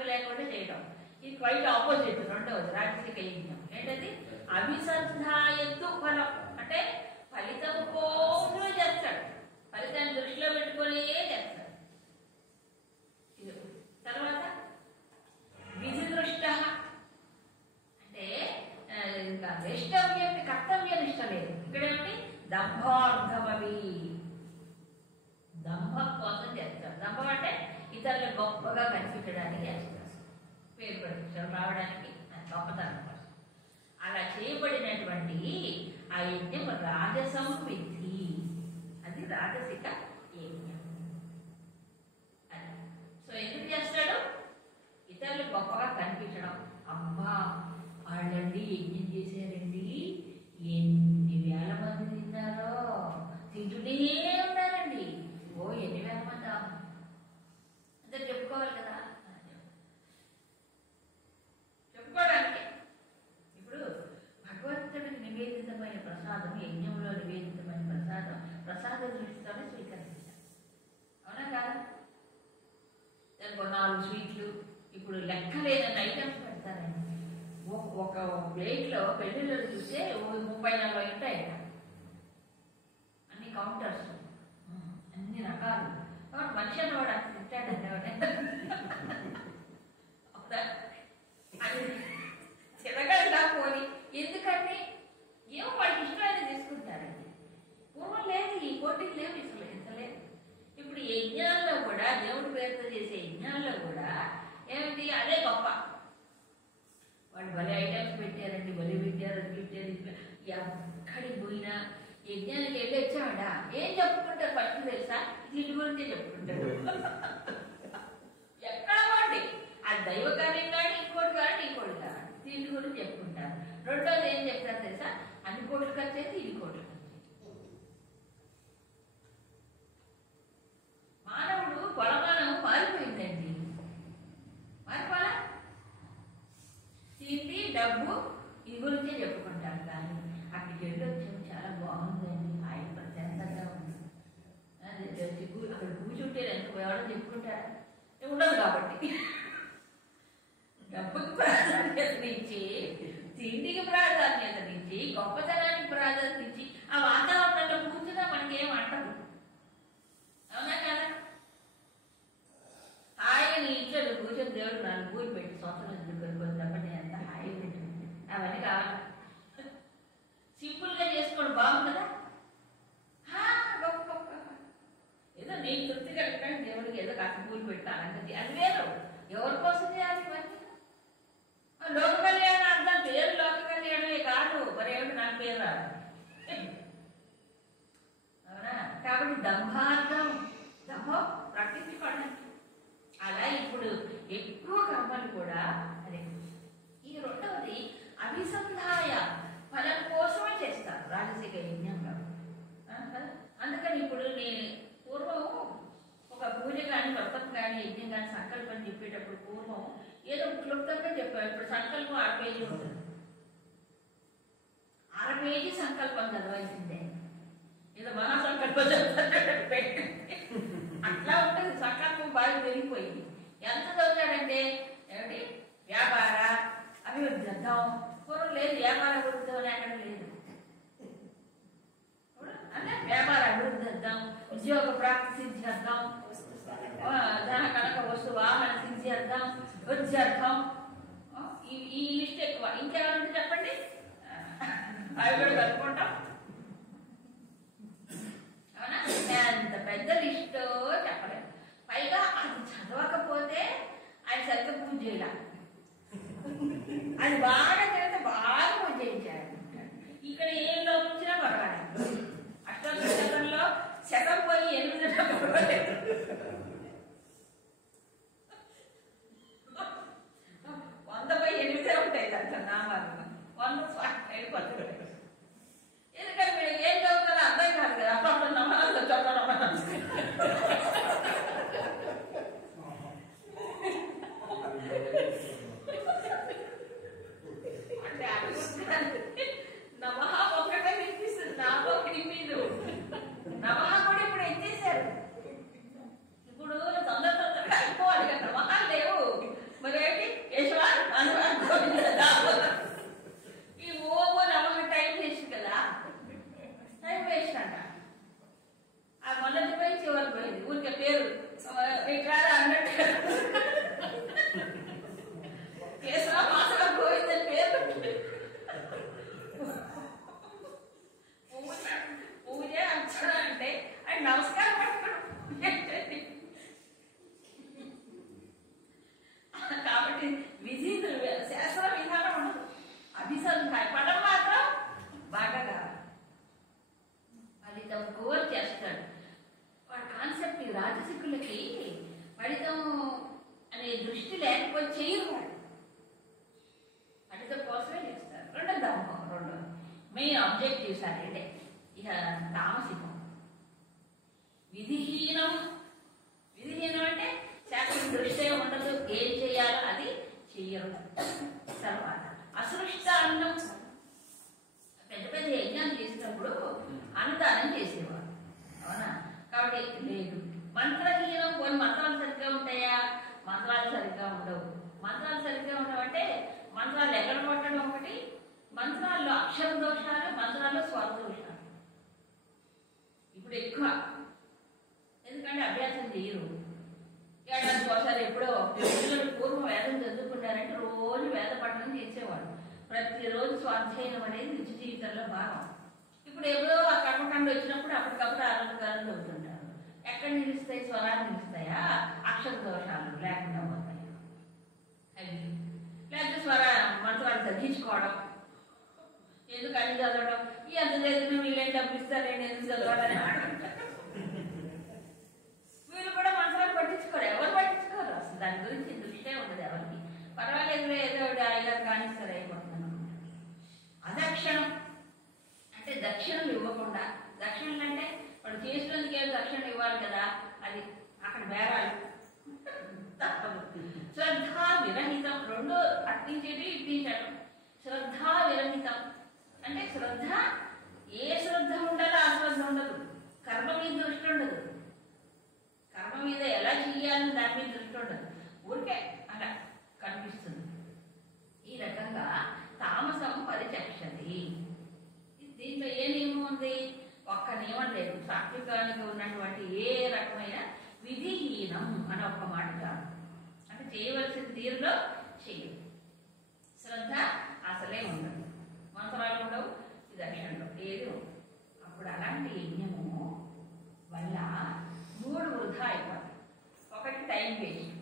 ఆసక్తి లేకుండా చేయడం. ఇది క్వైట్ ఆపోజిట్. రెండవది రాజసిక యజ్ఞం ఏంటది? అభిసంధాయత్తు ఫలం, అంటే ఫలితము కోసమే చేస్తాడు, ఫలితాన్ని దృష్టిలో పెట్టుకునే చేస్తాడు. తర్వాత విధి దృష్ట, అంటే ఇంకా నిష్టవ్యం కర్తవ్య నిష్ట లేదు. ఇక్కడేమిటి? దంభార్థమవి, దంభం కోసం చేస్తాడు. దంభం అంటే ఇతరులు గొప్పగా కనిపించడానికి చేస్తారు, పేరు ప్రతిష్టలు రావడానికి, గొప్పతనం కోసం. అలా చేయబడినటువంటి ఆ యజ్ఞం రాజసం విధి, అది రాజసిక యజ్ఞం. అది సో ఎందుకు చేస్తాడు? ఇతరులు గొప్పగా కనిపించడం. అబ్బా వాళ్ళండి యజ్ఞం చేశారండి, ఎన్ని వేల మంది తిన్నారో, తింటూనే ఉన్నారండి, ఓ ఎన్ని వేల మంది అందరు చెప్పుకోవాలి కదా. చెప్పుకోవడానికి ఇప్పుడు భగవంతుడికి నివేదితమైన ప్రసాదం, యజ్ఞంలో నివేదితమైన ప్రసాదం ప్రసాద దృష్టితోనే స్వీకరించాలి, అవునా కాదా? దానికి 4 స్వీట్లు, ఇప్పుడు లెక్కలేదన్న ఐటమ్స్ పెడతారండి. ఒక ప్లేట్లో పెళ్లిలో చూస్తే 30-40 ఉంటాయి, అన్ని కౌంటర్స్, అన్ని రకాలు. మనిషి అన్నవాడు అంత తింటాడండి, అది తిరగడా పోని. ఎందుకంటే ఏమో వాళ్ళకి ఇష్టమైనది తీసుకుంటారండి. పూర్వం లేదు, ఈ పోటీలు లేవు, ఇసలు ఇంతలేదు. ఇప్పుడు యజ్ఞాల్లో కూడా, దేవుడి పేరుతో చేసే యజ్ఞాల్లో కూడా ఏమిటి, అదే గొప్ప. వాళ్ళు భలే ఐటమ్స్ పెట్టారండి, భలే పెట్టారు, అది పెట్టారు. ఎక్కడికి పోయినా యజ్ఞానికి వెళ్ళి వచ్చామంట, ఏం చెప్పుకుంటారు ఫస్ట్ తెలుసా? దీని గురించే చెప్పుకుంటారు. ఎక్కడ వాడి అది దైవ కార్యం కానీ, ఇంకోటి కానీ, ఇంకోటి కానీ, దీని గురించి చెప్పుకుంటారు. రెండోది ఏం చెప్తారు తెలుసా? అన్ని కోట్లు ఖర్చు అయితే ఇది కోట్లు ఖర్చు. మానవుడు కొలమానం మారిపోయిందండి, మారిపోలా. తిండి డబ్బు ఇది గురించే చెప్పుకుంటారు. కానీ అక్కడికి వెళ్ళి వచ్చాము, చాలా బాగుందండి, ఆయన ప్రశాంతంగా ఉంది, అక్కడ కూర్చుంటే ఎంత ఎవరో చెప్పుకుంటారా? ఉండదు. కాబట్టి డబ్బుకి ప్రాధాన్యతనిచ్చి, తిండికి ప్రాధాన్యతనిచ్చి, గొప్పతనానికి ప్రాధాన్యతనిచ్చి ఆ వాతావరణంలో కూర్చున్నా మనకేం అంటదు, అవునా కదా? హాయిగా నీ ఇంట్లో కూర్చొని దేవుడు 4 పూలు పెట్టి సంవత్సరం కొద్దిగా ఎంత హాయిగా ఉంటుంది. అవన్నీ కావాలి, సింపుల్గా చేసుకోండి, బాగుంటుందా? ఏదో నీకు తృప్తి కలగడానికి దేవుడికి ఏదో కాస్త పూలు పెట్టాలంటే అది వేరు. ఎవరి కోసం చేయాలి ఇవన్నీ? లోక కళ్యాణం అర్థం పేరు లోక కళ్యాణమే కాదు, మరి ఏమిటి నాకు పేరు రాదు, అవునా? కాబట్టి దంభార్థం, దంభం ప్రకటించుకోవడానికి. అలా ఇప్పుడు ఎక్కువ కర్మలు కూడా అదే. ఈ రెండవది అభిసంధాయ, ఫలం కోసమే చేస్తారు రాజసిక యజ్ఞంలో. అందుకని ఇప్పుడు నేను పూర్వం ఒక పూజ కానీ, వ్రతం కానీ, యజ్ఞం కానీ, సంకల్పం చెప్పేటప్పుడు పూర్వం ఏదో క్లుప్తంగా చెప్పారు. ఇప్పుడు సంకల్పం 6 పేజీలు ఉంటుంది, 6 పేజీ సంకల్పం చదవాల్సిందే. ఏదో మహాసంకల్పం చదువుతాడు అట్లా ఉంటుంది. సంకల్పం బాగా పెరిగిపోయింది. ఎంత చదువుతాడంటే ఏమిటి, వ్యాపార అభివృద్ధి చేద్దాం. పూర్వం లేదు, వ్యాపార అభివృద్ధి అని అక్కడ లేదు. అంటే వ్యాపార అభివృద్ధి చేద్దాం, ఉద్యోగ ప్రాప్తి సిద్ధిద్దాం, ధన కనక వస్తు వాహన సిద్ధిద్దాం, వృద్ధ్యర్థం. ఈ లిస్ట్ ఎక్కువ. ఇంకేమైనా చెప్పండి, అవి కూడా కలుపుకుంటాం, అవునా? అంత పెద్ద లిస్ట్ చెప్పలేదు. పైగా అది చదవకపోతే ఆయన సరిగ్గా పూజ చేయాలి, అది బాగా చదివితే బాగా పూజ చేయించాడు. ఇక్కడ ఏం లోపించినా పర్వాలేదు, అష్టోత్తరంలో శతం పోయి 8 పర్వాలేదు. 100/8 ఉంటాయి దాంట్లో నామాలు, 100 వెళ్ళిపోతాయి. ఎందుకంటే మీరు ఏం చదువుతారో అర్థం కాదు కదా, అప్పుడు నమ్మకాలు చదవడం అంటే అభివృద్ధి మంత్రాలు ఎక్కడ కొట్టడం ఒకటి, మంత్రాల్లో అక్షర దోషాలు, మంత్రాల్లో స్వర దోషాలు ఇప్పుడు ఎక్కువ. ఎందుకంటే అభ్యాసం చేయరు. ఏడాది ఒకసారి ఎప్పుడో పిల్లలు పూర్వం వేదం చదువుకున్నారంటే రోజు వేద పఠనం చేసేవాడు. ప్రతిరోజు స్వాధ్యాయనం అనేది నిత్య జీవితంలో భాగం. ఇప్పుడు ఎప్పుడో ఆ కర్మకాండ వచ్చినప్పుడు అప్పటికప్పుడు ఆరోగ్యాలు చదువుతుంటారు. ఎక్కడ నిలుస్తాయి? స్వరాలు నిలుస్తాయా? అక్షర దోషాలు లేకుండా పోతాయి. అవి లేకపోతే స్వర మంత్రాలు తగ్గించుకోవడం, ఎందుకు అన్ని చదవడం, ఎంత చదివినా వీళ్ళేం డబ్బులు ఇస్తారేంటి, ఎందుకు చదవాలని వీళ్ళు కూడా మంత్రాలు పట్టించుకోరు. ఎవరు పట్టించుకోరు అసలు, దాని గురించి దృష్టే ఉండదు ఎవరికి. పర్వాలేదు ఏదో ఐదారు కానిస్తారు అయిపోతున్నాను. అదక్షిణం అంటే దక్షిణలు ఇవ్వకుండా, దక్షిణలు అంటే వాడు చేసినందుకు ఏదో దక్షిణ ఇవ్వాలి కదా, అది అక్కడ బేరాలు తప్పదు. శ్రద్ధా విరహితం, రెండు అట్టించేటి ఇట్టించడం. శ్రద్ధా విరహితం అంటే శ్రద్ధ, ఏ శ్రద్ధ ఉండాలో ఆ శ్రద్ధ ఉండదు. కర్మ మీద దృష్టి ఉండదు, కర్మ మీద ఎలా చెయ్యాలని దాని మీద దృష్టి ఉండదు. ఊరికే అలా కనిపిస్తుంది. ఈ రకంగా తామసం పరిచక్షది. దీంట్లో ఏ నియమం ఉంది? ఒక్క నియమం లేదు. సాత్వికానికి ఉన్నటువంటి ఏ రకమైన విధిహీనం అని ఒక్క మాట కాదు. అంటే చేయవలసిన తీరులో చెయ్యదు. శ్రద్ధ అసలే ఉండదు, మంత్రాలు ఉండవు, దక్షిణలో ఏది ఉండదు. అప్పుడు అలాంటి యజ్ఞము వల్ల 3 వృధా అయిపోతాయి. ఒకటి టైం వేస్ట్,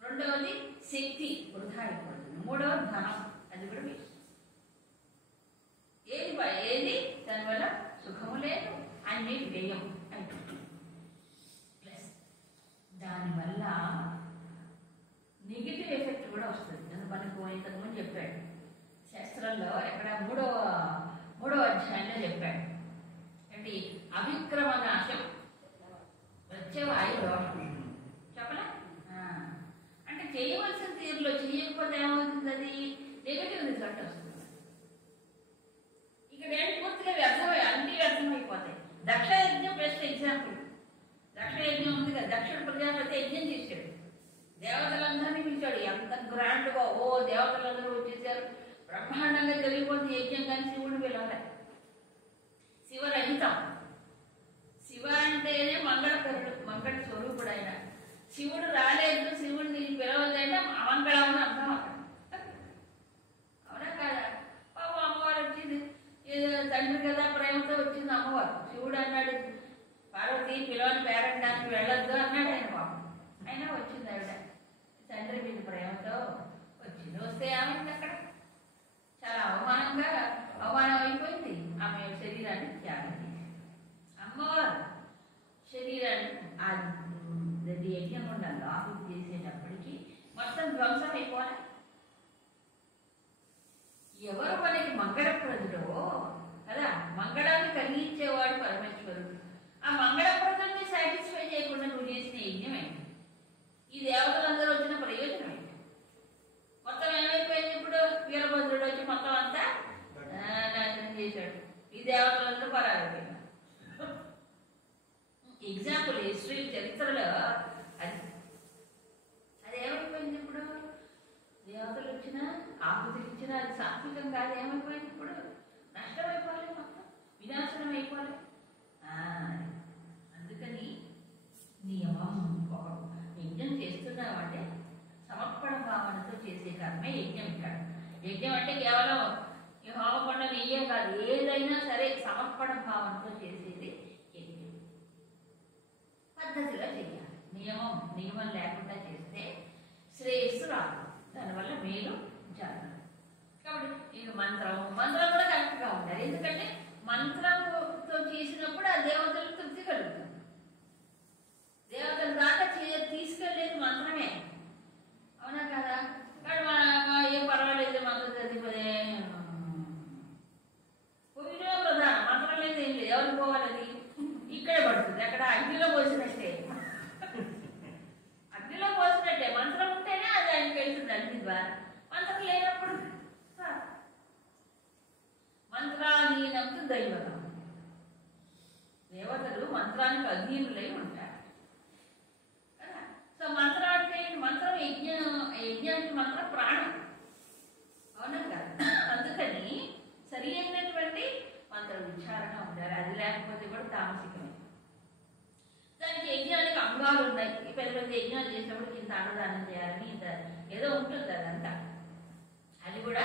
రెండవది శక్తి వృధా అయిపోతుంది, మూడవది ధనం, అది కూడా వేస్ట్. ఏది దానివల్ల సుఖము లేదు, అన్ని వ్యయం అయిపోతుంది. ప్లస్ దానివల్ల నెగిటివ్ ఎఫెక్ట్ కూడా వస్తుంది. మనకు ఇంతకుముందు చెప్పాడు శాస్త్రంలో, ఎక్కడ మూడో అధ్యాయంలో చెప్పాడు. అంటే అవిక్రమ నాశం ప్రత్యవాయు దోషం చెప్పలే. అంటే చేయవలసిన తీరులో చేయకపోతే ఏమవుతుంది? అది నెగిటివ్ రిజల్ట్ వస్తుంది. ఇక్కడ ఏంటి? పూర్తిగా అన్ని వ్యర్థమైపోతాయి. దక్ష యజ్ఞం బెస్ట్ ఎగ్జాంపుల్. దక్ష యజ్ఞం ఉంది కదా, దక్షిణ ప్రజాపతి యజ్ఞం చేశాడు, దేవతలందరినీ పిలిచాడు. ఎంత గ్రాండ్గా, దేవతలందరూ వచ్చేసారు, బ్రహ్మాండంగా జరిగిపోతుంది యజ్ఞం. కానీ శివుడు పిలవలే, శివరహితం. శివ అంటేనే మంగళకరుడు, మంగళ స్వరూపుడు ఆయన. శివుడు రాలేదు, శివుడిని పిలవలేదంటే అమంగళం అర్థం అక్కడ. అవునా కాదా? పాపం అమ్మవారు వచ్చింది, తండ్రి కదా ప్రేమతో వచ్చింది అమ్మవారు. శివుడు అన్నాడు, పార్వతి పిలవని పేరంటానికి వెళ్ళొద్దు అన్నాడు ఆయన. పాపం అయినా వచ్చింది ఆవిడ, తండ్రి మీద ప్రేమతో వచ్చింది. వస్తే ఏమైంది? అక్కడ చాలా అవమానం అయిపోయింది. ఆమె శరీరాన్ని త్యాగం చేసింది. అమ్మవారు శరీరాన్ని అది యజ్ఞగుండంలో ఆహుతి చేసేటప్పటికి మొత్తం ధ్వంసం అయిపోవాలి. ఎవరు మనకి మంగళప్రదుడో కదా, మంగళాన్ని కలిగించేవాడు పరమేశ్వరుడు. ఆ మంగళప్రదుని సాటిస్ఫై చేయకుండా నువ్వు చేసిన యజ్ఞమే, ఈ దేవతలందరూ వచ్చిన ప్రయోజనం ఏంటి? మొత్తం ఏమైపోయింది? ఇప్పుడు వీరభద్రుడు వచ్చి మొత్తం అంతా నాశనం చేశాడు, ఈ దేవతలందరూ పరారైపోయినారు. ఎగ్జాంపుల్ హిస్టరీ చరిత్రలో అది ఏమైపోయింది? ఇప్పుడు దేవతలు వచ్చినా ఆహుతులు ఇచ్చినా అది సాత్వికం కాదు. ఏమైపోయింది? ఇప్పుడు నష్టమైపోవాలి, మొత్తం వినాశనం అయిపోవాలి. అందుకని నియమం, ఒక యజ్ఞం చేస్తున్నామంటే సమర్పణ భావనతో చేసే కర్మే యజ్ఞం. ఇక్కడ యజ్ఞం అంటే కేవలం ఈ హోమకొండ నెయ్యే కాదు, ఏదైనా సరే సమర్పణ భావనతో చేసేది యజ్ఞం. పద్ధతిగా చేయాలి. నియమం లేకుండా చేస్తే శ్రేయస్సు రాదు, దానివల్ల మేలు జరగదు. కాబట్టి ఇది మంత్రం కూడా కరెక్ట్గా ఉండాలి. ఎందుకంటే మంత్రంతో చేసినప్పుడు ఆ దేవతలకు తృప్తి కలుగుతుంది. దేవతల దాకా తీసుకెళ్ళేది మంత్రమే, అవునా కదా? కానీ ఏం పర్వాలేదు మంత్రం చదివిపోతే పొయ్యిలో ప్రధానం, మంత్రం లేదు ఏం లేదు. ఎవరికి పోవాలది? ఇక్కడే పడుతుంది. అక్కడ అగ్నిలో పోసినట్టే, అగ్నిలో పోసినట్టే. మంత్రం ఉంటేనే అది ఆయనకి వెళ్తుంది అగ్ని ద్వారా. మంత్రం లేనప్పుడు మంత్రాధీనంతో దైవతం. దేవతలు మంత్రాన్ని పెద్ద పెద్ద యజ్ఞాలు చేసినప్పుడు ఇంత అన్నదానం చేయాలని ఇంత ఏదో ఉంటుంది అదంతా. అది కూడా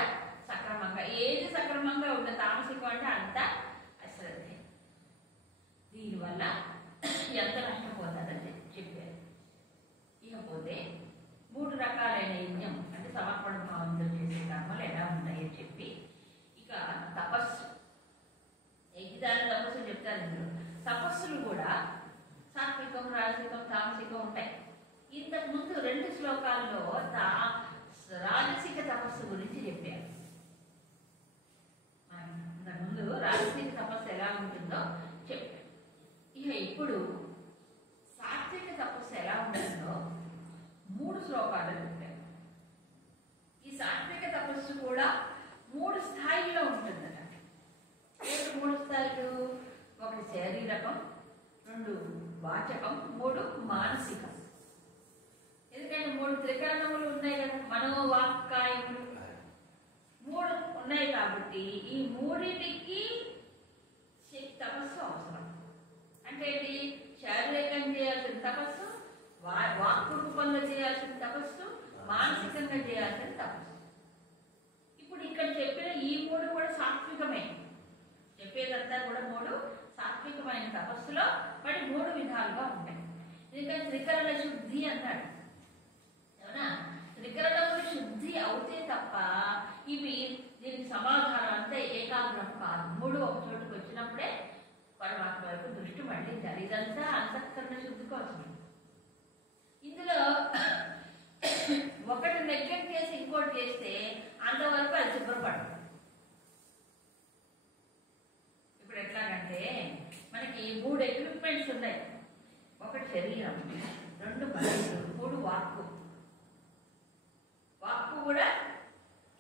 సక్రమంగా, ఏది సక్రమంగా ఉంటుంది. తామసికం అంటే అంతా అశ్రద్ధే. దీనివల్ల ఎంత నష్టపోతారని చెప్పారు. ఇకపోతే 3 రకాలైన యజ్ఞం అంటే సమర్పణ భావంతో చేసే కర్మలు ఎలా ఉంటాయని చెప్పి, ఇక తపస్సు, యజ్ఞాలు తపస్సు చెప్తారు. ఇందులో తపస్సులు కూడా సాత్వికం, రాజసికం, తామసికం ఉంటాయి. ఇంతకుముందు 2 శ్లోకాల్లో రాజసిక తపస్సు గురించి చెప్పారు. ఇంతకుముందు రాజసిక తపస్సు ఎలా ఉంటుందో చెప్పారు. ఇక ఇప్పుడు సాత్విక తపస్సు ఎలా ఉంటుందో 3 శ్లోకాలు చెప్పారు. ఈ సాత్విక తపస్సు కూడా 3 స్థాయిల్లో ఉంటుందట. 3 స్థాయిలు: 1 శారీరకం, 2 వాచకం, 3 మానసికం. ఎందుకంటే 3 త్రికరణములు ఉన్నాయి కదా, మనోవాక్కాయములు 3 ఉన్నాయి కాబట్టి ఈ 3టికి తపస్సు అవసరం. అంటే శారీరకంగా చేయాల్సిన తపస్సు, వాక్ రూపంలో చేయాల్సిన తపస్సు, మానసికంగా చేయాల్సిన తపస్సు. ఇప్పుడు ఇక్కడ చెప్పిన ఈ 3 కూడా సాత్వికమే. చెప్పేదంతా కూడా 3 సాత్వికమైన తపస్సులో మరి 3 విధాలుగా ఉంటాయి. ఎందుకంటే త్రికరణ శుద్ధి అన్నాడు. అవునా? త్రికరణములు శుద్ధి అవుతే తప్ప ఇవి దీనికి సమాధానం అంతా ఏకాగ్రం కాదు. 3 ఒక చోటుకు వచ్చినప్పుడే పరమాత్మ వైపు దృష్టి మళ్ళించాలి. ఇదంతా అంతఃకరణ శుద్ధి కోసమే. ఇందులో ఒకటి నెగ్లెక్ట్ చేసి ఇంకోటి చేస్తే అంతవరకు అది శుభ్రపడదు. ఇప్పుడు ఎట్లాగంటే మనకి 3 ఎక్విప్మెంట్స్ ఉన్నాయి. 1 శరీరం, 2 మనసు, 3 వాక్కు. వాక్కు కూడా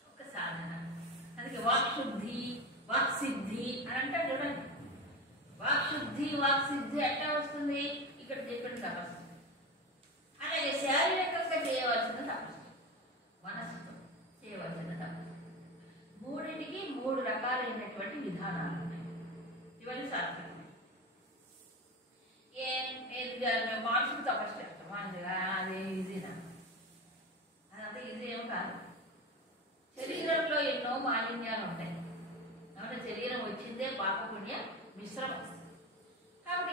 ఒక సాధన. అందుకే వాక్శుద్ధి, వాక్సిద్ధి అని అంటారు చూడండి. వాక్శుద్ధి, వాక్సిద్ధి ఎట్లా వస్తుంది? ఇక్కడ చెప్పిన తపస్సు. అలాగే శారీరకంగా చేయవలసిన తపస్సు, మనస్సుతో చేయవలసిన తపస్సు. 3టికి 3 రకాలైనటువంటి విధానాలు ఉన్నాయి. ఇవన్నీ సాత్వికమే. మానసిక తపస్సు చేస్తాం, అదే ఈజీనా? అదంతా ఈజీ ఏం కాదు. శరీరంలో ఎన్నో మాలిన్యాలు ఉంటాయి. కాబట్టి శరీరం వచ్చిందే పాపపుణ్య మిశ్రమం. కాబట్టి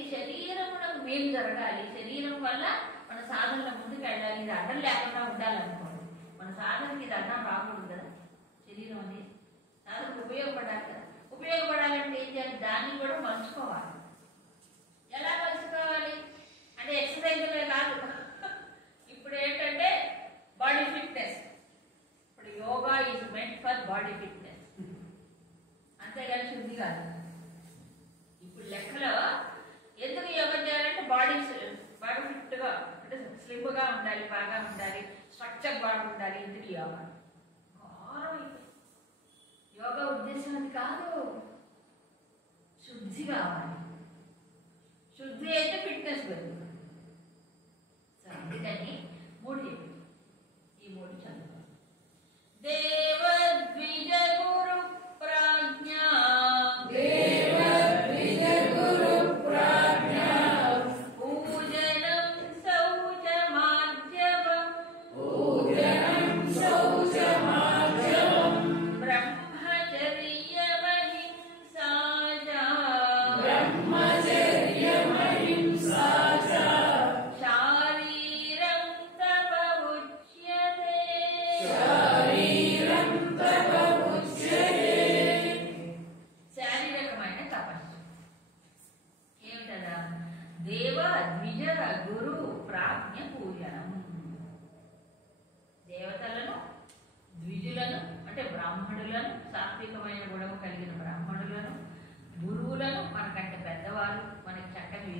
ఈ శరీరమునకు మేలు జరగాలి, శరీరం వల్ల మన సాధనలో ముందుకు వెళ్ళాలి. ఇది అడ్డం లేకుండా ఉండాలనుకోండి. మన సాధనకి ఇది అడ్డం రాకూడదు కదా. శరీరం అనేది సాధనకు ఉపయోగపడాలి కదా. ఉపయోగపడాలంటే ఏం చేయాలి? దాన్ని కూడా మలుచుకోవాలి. ఎలా మలుచుకోవాలి అంటే ఎక్సర్సైజ్లే కాదు. ఇప్పుడు ఏంటంటే బాడీ ఫిట్నెస్. ఇప్పుడు yoga is meant for body fitness, అంతేగాని శుద్ధి కాదు. ఇప్పుడు లెక్కలో ఎందుకు యోగా చేయాలంటే బాడీ ఫిట్గా అంటే స్లిమ్గా ఉండాలి, బాగా ఉండాలి, స్ట్రక్చర్ బాగుండాలి. ఎందుకు యోగా? యోగా ఉద్దేశం అది కాదు. శుద్ధి కావాలి. శుద్ధి అయితే ఫిట్నెస్ పెరుగుతుంది. సో అందుకని 3 చెప్పి ఈ 3 చదువు. దేవ ద్విజ గురు ప్రాజ్ఞ, దేవ ద్విజ గురు ప్రాజ్ఞ, పూజనం శౌచమార్జవం, పూజనం శౌచమార్జవం, బ్రహ్మచర్యమహింసా చ, బ్రహ్మచర్యమహింసా చ, శారీరం తప ఉచ్యతే, శారీరం తప ఉచ్యతే. శారీరకమైన తపస్సు ఏమిటదా? దేవ ద్విజ గురు ప్రాజ్ఞ పూజనం. దేవతలను, ద్విజులను అంటే బ్రాహ్మణులను, సాత్వికమైన గుణము కలిగిన బ్రాహ్మణులను, గురువులను, మనకంటే పెద్దవారు, మనకి చక్కని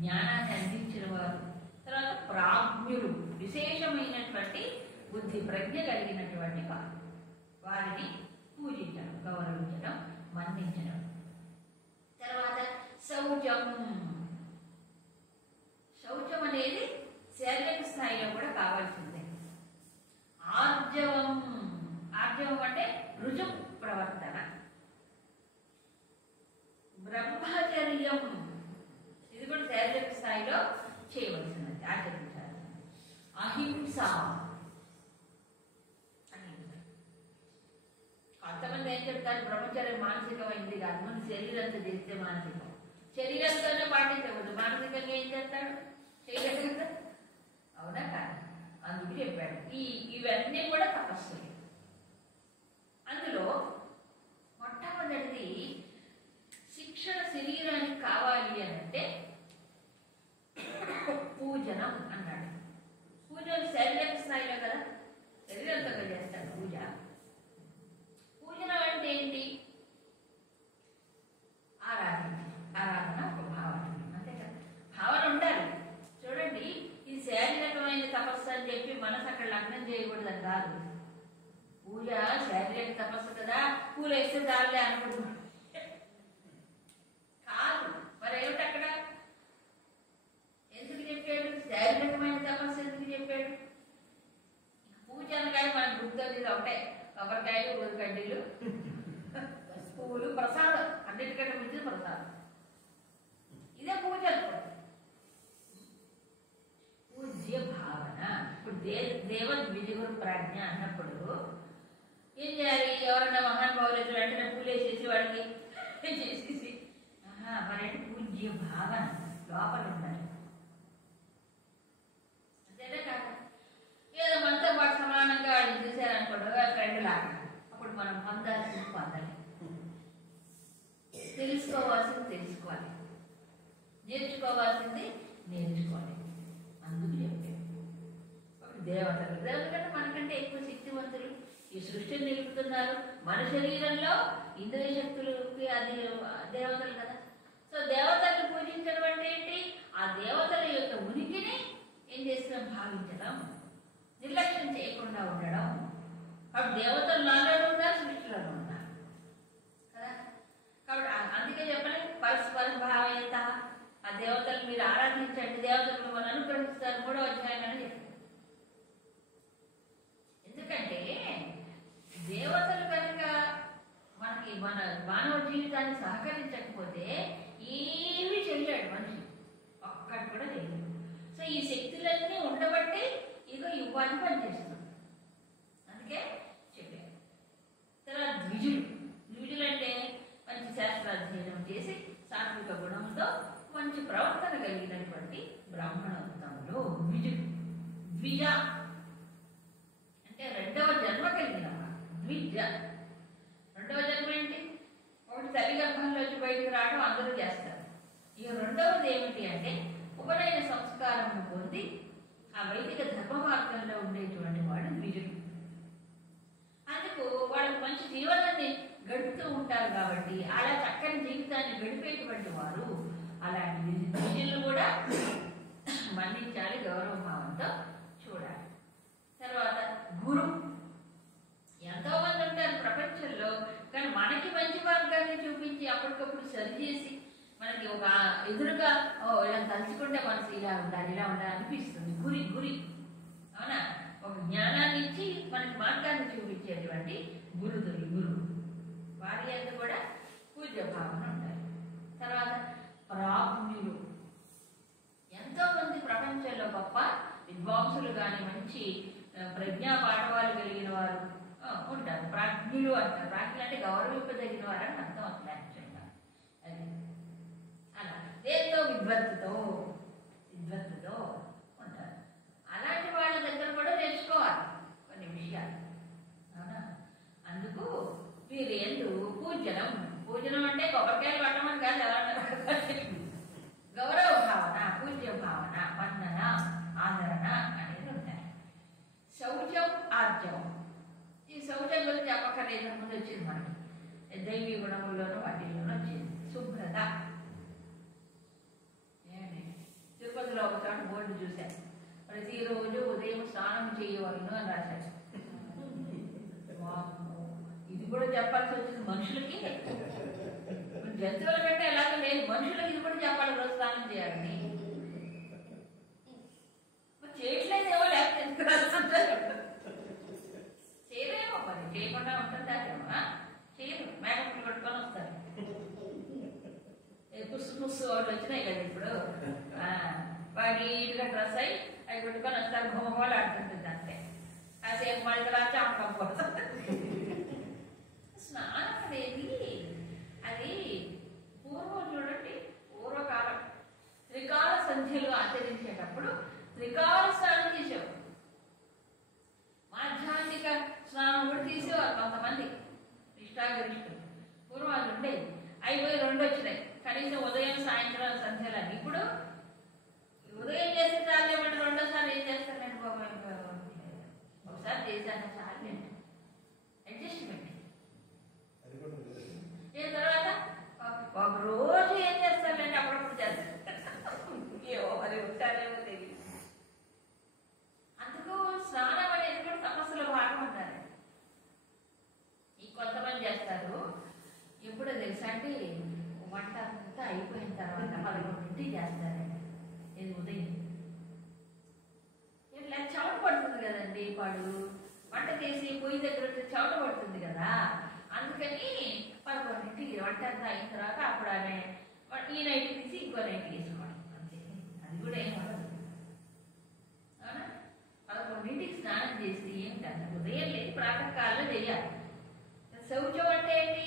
జ్ఞానాన్ని అందించిన వారు, తర్వాత ప్రాజ్ఞులు, విశేషమైనటువంటి బుద్ధి ప్రజ్ఞ కలిగినటువంటి వారు, వారిని పూజించడం, గౌరవించడం, మన్నించడం. తర్వాత శౌచం. శౌచం అనేది శారీరక స్థాయిలో కూడా కావాల్సిందే. ఆర్జవం. ఆర్జవం అంటే రుజు ప్రవర్తన. బ్రహ్మచర్యం ఇది కూడా శారీరక స్థాయిలో చేయవలసినది. ఆర్జవం అహింస. కొంతమంది ఏం చెప్తారు, బ్రహ్మచర్యం మానసికమైంది కాదు, మన శరీరంతో చేస్తే మానసికం. శరీరంతోనే పాటించకూడదు, మానసికంగా ఏం చేస్తాడు, చేయలేదు కదా, అవునా కాదు? అందుకు చెప్పాడు ఇవన్నీ కూడా తపస్సులు. అందులో మొట్టమొదటిది శిక్షణ శరీరానికి కావాలి అంటే పూజనం అన్నాడు. పూజలు శరీరం స్థాయిలో కదా, శరీరంతో చేస్తాడు పూజ. పూజనం అంటే ఏంటి? ఆరాధన ఒక భావన, అంతే కదా, భావన ఉండాలి. చూడండి, ఈ శారీరకమైన తపస్సు అని చెప్పి మనసు అక్కడ లగ్నం చేయకూడదని కాదు. పూజ శారీరక తపస్సు కదా, పూలు వేస్తే దానిలే అనుకుంటున్నాడు కాదు. మరి ఏమిటి అక్కడ ఎందుకు చెప్పాడు? శారీరకమైన తపస్సు ఎందుకు చెప్పాడు? పూజ అనగానే మనకు గుర్తొచ్చేది ఒకటే, కొబ్బరికాయలు, ఊరికడ్డీలు, పువ్వులు, ప్రసాదం. అన్నిటికంటే ముందు ప్రసాదం. ఇదే పూజ అనుకోండి. పూజ్య భావన. ఇప్పుడు దేవద్విజగురు ప్రాజ్ఞ అన్నప్పుడు ఏం చేయాలి? ఎవరన్నా మహానుభావులు వెంటనే పూలేసేసి వాడికి చేసేసి మరి పూజ్య భావన లోపల ఉండాలి. అంతేనే కాక ఏదో మనతో పాటు సమానంగా వాళ్ళు చూసారనుకోండి, ఫ్రెండ్ లాగా, అప్పుడు మనం పొందాల్సింది పొందాలి, తెలుసుకోవాల్సింది తెలుసుకోవాలి, నేర్చుకోవాల్సింది నేర్చుకోవాలి. అందుకు చెప్పాడు దేవతలు. దేవతల కంటే మనకంటే ఎక్కువ శక్తివంతులు ఈ సృష్టిని నిలుపుతున్నారు. మన శరీరంలో ఇంద్రియ శక్తులకి అది దేవతలు కదా. సో దేవతలను పూజించడం అంటే ఏంటి? ఆ దేవతల యొక్క ఉనికిని ఏం చేస్తున్నాం? భావించడం, నిర్లక్ష్యం చేయకుండా ఉండడం. అప్పుడు దేవతలు నాలో ఉన్నారు, సృష్టిలో ఉన్నారు కదా. కాబట్టి అందుకే చెప్పలే పరస్పర భావయత. ఆ దేవతలు మీరు ఆరాధించండి, దేవతలు మిమ్మల్ని అనుగ్రహిస్తారు. 3వ అధ్యాయంలో చెప్పారు. ఎందుకంటే దేవతలు కనుక మనకి మన మానవ జీవితాన్ని సహకరించకపోతే ఏమీ చేయలేడు మనిషి, ఒక్కటి కూడా చేయలేడు. సో ఈ శక్తులన్నీ ఉండబట్టి ఇక యువాన్ని పనిచేస్తుంది. అందుకే చెప్పారు. తర్వాత ద్విజులు అంటే మంచి శాస్త్రాధ్యయనం చేసి సాత్విక గుణంతో మంచి ప్రవర్తన కలిగినటువంటి బ్రాహ్మణోత్తములు ద్విజులు. ద్విజ అంటే 2వ జన్మ కలిగిన ద్విజ. 2వ జన్మ ఏంటి? ఒకటి తల్లి గర్భంలోంచి బయటకు రావడం అందరూ చేస్తారు. ఇక 2వది ఏమిటి అంటే ఉపనయన సంస్కారం పొంది ఆ వైదిక ధర్మ మార్గంలో ఉండేటువంటి వాడు ద్విజుడు. అందుకు వాళ్ళు మంచి జీవనాన్ని గడుపుతూ ఉంటారు కాబట్టి అలా చక్కని జీవితాన్ని గడిపేటువంటి వారు అలాంటి ద్విజులను కూడా మన్నించాలి, గౌరవ భావంతో చూడాలి. తర్వాత గురు. ఎంతో మంది ఉంటారు ప్రపంచంలో, కానీ మనకి మంచి మార్గాన్ని చూపించి అప్పటికప్పుడు సరిచేసి మనకి ఒక ఎదురుగా ఇలా తలుచుకుంటే మనసు ఇలా ఉండాలి అనిపిస్తుంది. గురి అవునా? ఒక జ్ఞానాన్ని ఇచ్చి మనకి మార్గాన్ని చూపించేటువంటి గురువు వారి యొక్క కూడా పూజ్య భావన ఉండాలి. తర్వాత ప్రాజ్ఞులు. ఎంతో మంది ప్రపంచంలో గొప్ప విద్వాంసులు కానీ మంచి ప్రజ్ఞా పాఠవాలు కలిగిన వారు ఉంటారు. ప్రాజ్ఞులు అంటారు. ప్రాజ్ఞులు అంటే గౌరవింపదగిన వారు అని అర్థం అసలు యాక్చువల్గా. అది అలా దేంతో విద్వత్తుతో ఉంటారు. అలాంటి వాళ్ళ దగ్గర కూడా నేర్చుకోవాలి కొన్ని విషయాలు, అవునా? అందుకు వీరి ఎందు పూజనం అంటే కొబ్బరికాయలు పట్టమని కాదు, గౌరవ భావన, పూజ్య భావన, వందన, ఆదరణ అనేది ఉంటాయి. శౌచం, ఆర్జవం. ఈ శౌచం గురించి చెప్పక్కర్లేదు, ముందు వచ్చింది మనకి. దైవీ గుణముల్లోనూ వాటిల్లోనూ వచ్చింది. శుభ్రత. తిరుపతిలో ఒక చోట బోర్డు చూశాను, ప్రతిరోజు ఉదయం స్నానం చేయవలను అని రాశారు. ఇది కూడా చెప్పాల్సి వచ్చింది మనుషులకి. జంతువుల కంటే ఎలాగో లేదు, మనుషులకి ఇది కూడా చెప్పాలి, రోజు స్నానం చేయాలని. చేయట్లేదేమో, లేకపోతే చేయలేమో, మరి చేయకుండా ఉంటుందేమో. చేయరు, మేకప్లు కట్టుకొని వస్తారు. పుస్సు ఒకటి వచ్చినాయి కదా ఇప్పుడు, వాడు నీట్గా డ్రెస్ అయ్యి అవి పెట్టుకొని వస్తారు, గుమ్మగోలు ఆడుతుంటుంది అంతే. కాసేపు మళ్ళీ తర్వాత చామకం పోతుంది. స్నానం అనేది అది పూర్వం చూడండి, పూర్వకాలం త్రికాల సంధ్యలు ఆచరించేటప్పుడు త్రికాల స్నానం చేసేవారు. మాధ్యాహ్నిక స్నానం కూడా తీసేవారు కొంతమంది ఇష్టాగరిష్ఠులు. పూర్వం వాళ్ళు ఉండేది. అయిపోయి 2 వచ్చినాయి కనీసం ఉదయం సాయంత్రం సంధ్యలని. ఇప్పుడు ఉదయం చేస్తే చాలేమంటే రెండోసారి ఏం చేస్తానండి బాబు, ఒకసారి చేశాను చాలండి, అడ్జస్ట్మెంట్. తర్వాత ఒక రోజు ఏం చేస్తానండి, అప్పుడప్పుడు చేస్తాను. ఏవో మరి ఉంటారేమో తెలియదు. అందుకు స్నానం అనేది కూడా తపస్సులో భాగం అంటారు. ఈ కొంతమంది చేస్తారు ఎప్పుడో తెలుసా అండి, వంట అంతా అయిపోయిన తర్వాత 11ంటికి చేస్తారండి. ఇది ఉదయం ఇట్లా చెమట పడుతుంది కదండి, పాడు వంట చేసి పొయ్యి దగ్గర చెమట పడుతుంది కదా, అందుకని 11ంటికి వంట అంతా అయిన తర్వాత అప్పుడు ఆమె ఈ నైట్ తీసి ఇంకో నైట్ వేసుకోవడం అంతే. అది కూడా ఏం ఉండదు. అవునా? 11ంటికి స్నానం చేసి ఏంటంటే ఉదయం లేదు ప్రాతకాలంలో చేయాలి. శౌచం అంటే ఏంటి,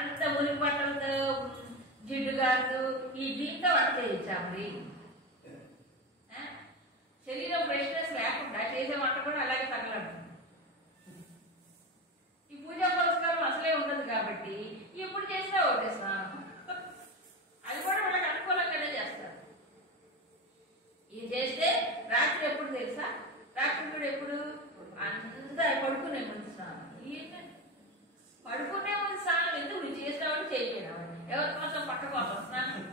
అంత మురికి బట్టలతో జిడ్డుగారు ఈ దీంతో వంట చేయొచ్చాము. శరీరం ఫ్రెష్నెస్ లేకుండా చేసే వంట కూడా అలాగే తగలడుతుంది. ఈ పూజా పురస్కారం అసలే ఉండదు కాబట్టి ఎప్పుడు చేసినా ఒకటే స్నానం. అది కూడా వాళ్ళకి అనుకూలంగానే చేస్తారు. ఇది చేస్తే రాత్రి ఎప్పుడు తెలుసా, రాత్రి కూడా ఎప్పుడు అంతా పడుకునే ముందు స్నానం. పడుకునే ముందు స్నానం ఎందుకు చేసినామని చేయలేము. ఎవరి కోసం పట్ట కోసం స్నానం.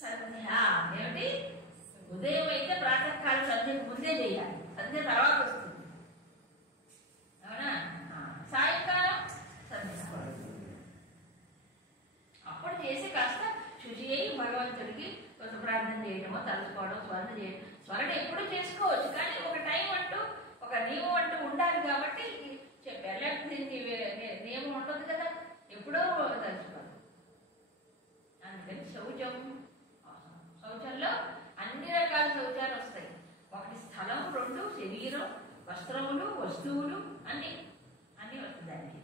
సంధ్య ఏమిటి, ఉదయం అయితే ప్రాతకాలం సంధ్యకు ముందే చేయాలి, సంధ్య తర్వాత వస్తుంది. అవునా? సాయంకాలం సంధ్య అప్పుడు చేసి కాస్త శుచి అయ్యి భగవంతుడికి కొంత ప్రార్థన చేయడమో తలుచుకోవడం, స్మరణ చేయడం. స్మరణ ఎప్పుడు చేసుకోవచ్చు, కానీ ఒక టైం అంటూ ఒక నియమం అంటూ ఉండాలి. కాబట్టి చెప్పారు, లేకపోతే నియమం ఉండదు కదా, ఎప్పుడో తలుచుకోవాలి. అందుకని శౌచంలో అన్ని రకాల శౌచాలు వస్తాయి. ఒకటి స్థలం, 2 శరీరం, వస్త్రములు, వస్తువులు అన్ని వస్తాయి దానికి.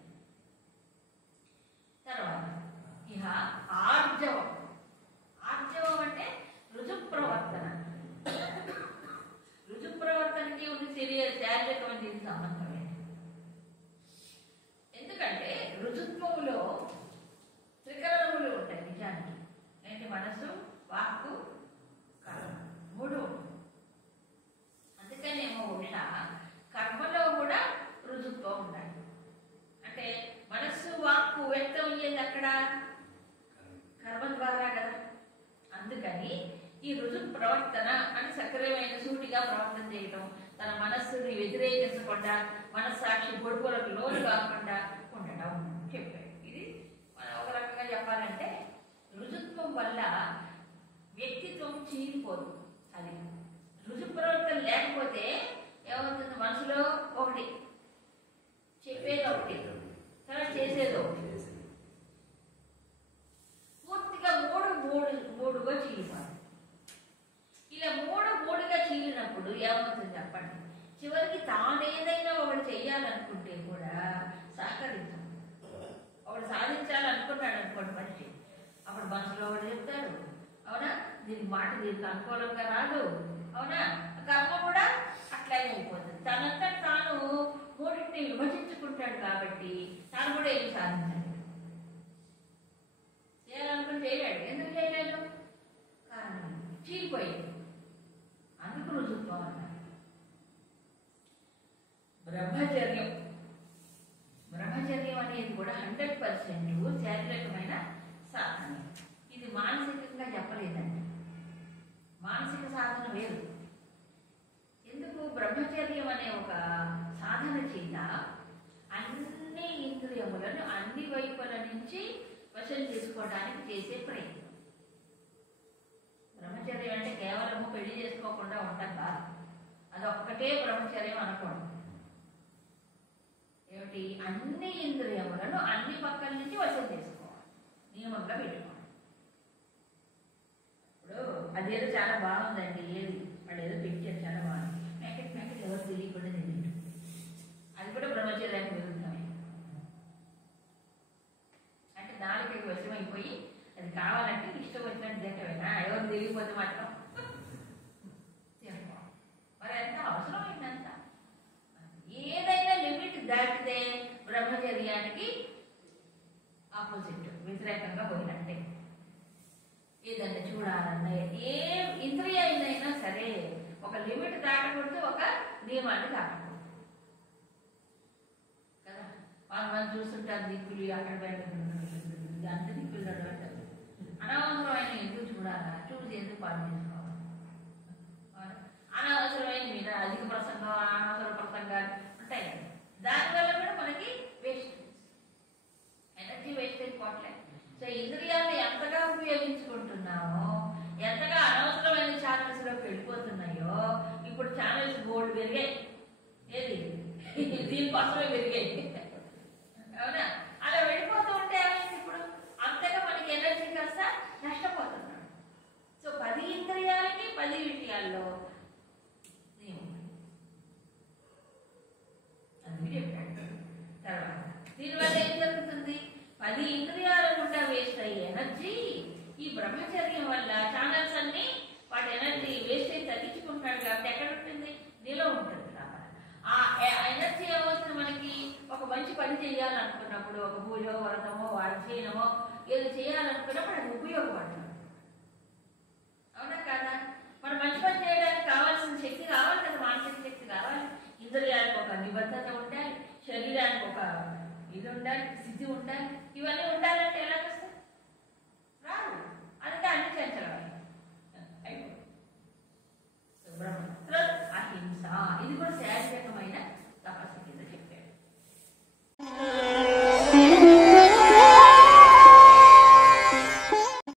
తర్వాత ఇహ ఆర్జవం. ఆర్జవం అంటే రుజు ప్రవర్తన. రుజు ప్రవర్తనకి ఉంది శారీరకమైన సంబంధమే. ఎందుకంటే రుజుత్వములో త్రికరణములు ఉంటాయి నిజానికి. ఏంటి, మనసు, వాక్కు, కర్మ 3. అందుకనేమో బహుశా కర్మలో కూడా రుజుత్వం ఉండాలి. అంటే మనస్సు వాక్కు వ్యక్తం అయ్యేది అక్కడ కర్మ ద్వారా కదా. అందుకని ఈ రుజు ప్రవర్తన అని సక్రమైన సూటిగా ప్రవర్తన చేయటం, తన మనస్సుని వ్యతిరేకించకుండా మనస్సాక్షి గొడుపులకు లోను కాకుండా ఉండటం చెప్పాడు. ఇది ఒక రకంగా చెప్పాలంటే రుజుత్వం వల్ల వ్యక్తిత్వం చీలిపోదు. అది రుజు ప్రవర్తన లేకపోతే ఏమవుతుంది, మనసులో ఒకటి, చెప్పేది ఒకటి, తర్వాత చేసేది ఒకటి, పూర్తిగా మూడుగా చీలిపోదు. ఇలా మూడుగా చీలినప్పుడు ఏమవుతుంది చెప్పండి, చివరికి తానేదైనా ఒకటి చెయ్యాలనుకుంటే కూడా సహకరించాలి. ఒకటి సాధించాలనుకున్నాడు అనుకోండి మనిషి, అప్పుడు మనసులో ఒకటి చెప్తాడు, అవునా, దీనికి మాట దీనికి అనుకూలంగా రాదు, అవునా, కర్మ కూడా అట్లాగే అయిపోతుంది. తనంతా తాను 3ని విభజించుకుంటాడు కాబట్టి తాను కూడా ఏం సాధించాలి. చేయాలనుకుని చేయలేడు. ఎందుకు చేయలేదు? కారణం చీలిపోయింది. అందుకు రుజుత్వం అన్నారు. బ్రహ్మచర్యం అనేది కూడా 100% శారీరకమైన సాధన. ఇది మానసికంగా చెప్పలేదండి. మానసిక సాధన వేరు. ఎందుకు? బ్రహ్మచర్యం అనే ఒక సాధన చేత అన్ని ఇంద్రియములను అన్ని వైపుల నుంచి వశం చేసుకోవడానికి చేసే ప్రయత్నం. బ్రహ్మచర్యం అంటే కేవలము పెళ్లి చేసుకోకుండా ఉండటం కాదు. అదొక్కటే బ్రహ్మచర్యం అనుకోండి. ఏమిటి? అన్ని ఇంద్రియములను అన్ని పక్కల నుంచి వశం చేసుకోవాలి, నియమంగా పెట్టుకోవాలి. ఇప్పుడు అదేదో చాలా బాగుందండి. ఏది వాళ్ళు ఏదో పెట్టారు చాలా బాగుంది. ప్యాకెట్ ఎవరు తెలియకుండా తింటారు. అది కూడా బ్రహ్మచర్యానికి విరుద్ధమే. అంటే నాలుగైదు వశమైపోయి అది కావాలంటే ఇష్టం వచ్చినట్టు తింటవేనా, ఎవరు తెలియకపోతే మాత్రం మరి ఎంత అవసరమైందంత. ఏదైనా లిమిట్ దాటితే బ్రహ్మచర్యానికి ఆపోజిట్, వ్యతిరేకంగా పోయినట్టే. ఏదన్నా చూడాలన్నా ఏ ఇంద్రియాలైనా సరే ఒక లిమిట్ దాటకూడదు, ఒక నియమాన్ని దాటకూడదు కదా. మనం చూస్తుంటారు దిక్కులు అక్కడ పెట్టదు, అంత దిక్కులు పెట్టదు. అనవసరమైన ఎందుకు చూడాలా, చూసి ఎందుకు పాటు చేసుకోవాలి. అనవసరమైన మీద అధిక ప్రసంగం, అనవసర ప్రసంగాలు ఉంటాయి కదా, దానివల్ల కూడా మనకి వేస్ట్, ఎనర్జీ వేస్ట్ అయిపోవట్లేదు. సో ఇంద్రియాలను ఎంతగా ఉపయోగించుకుంటున్నామో, ఎంతగా అనవసరమైన ఛానల్స్ లోకి వెళ్ళిపోతున్నాయో. ఇప్పుడు ఛానల్స్ బోర్డు పెరిగాయి, ఏది దీనికోసమే పెరిగాయి, అవునా? అలా వెళ్ళిపోతూ ఉంటే ఏమైంది, ఇప్పుడు అంతగా మనకి ఎనర్జీ కాస్త నష్టపోతున్నాడు. సో 10 ఇంద్రియాలకి 10 విషయాల్లో అందుకే చెప్పాడు. తర్వాత దీనివల్ల ఏం జరుగుతుంది, 10 ఇంద్రియాల గుండా వేస్ట్ అయ్యే ఎనర్జీ ఈ బ్రహ్మచర్యం వల్ల ఛానల్స్ అన్ని వాటి ఎనర్జీ వేస్టేజ్ తగ్గించుకుంటాడు కాబట్టి ఎక్కడ ఉంటుంది, నీలో ఉంటుంది. ఆ ఎనర్జీ ఏమవుతుంది, మనకి ఒక మంచి పని చేయాలనుకున్నప్పుడు, ఒక పూజో వ్రతమో అధ్యయనమో ఏదో చేయాలనుకున్నప్పుడు అది ఉపయోగపడుతుంది, అవునా కదా. మనం మంచి పని చేయడానికి కావాల్సిన శక్తి కావాలి కదా, మానసిక శక్తి కావాలి. ఇంద్రియాలకు ఒక నిబద్ధత ఉండాలి, శరీరానికి ఒక ఇది ఉండాలి, స్థితి ఉండాలి. ఇవన్నీ ఉండాలి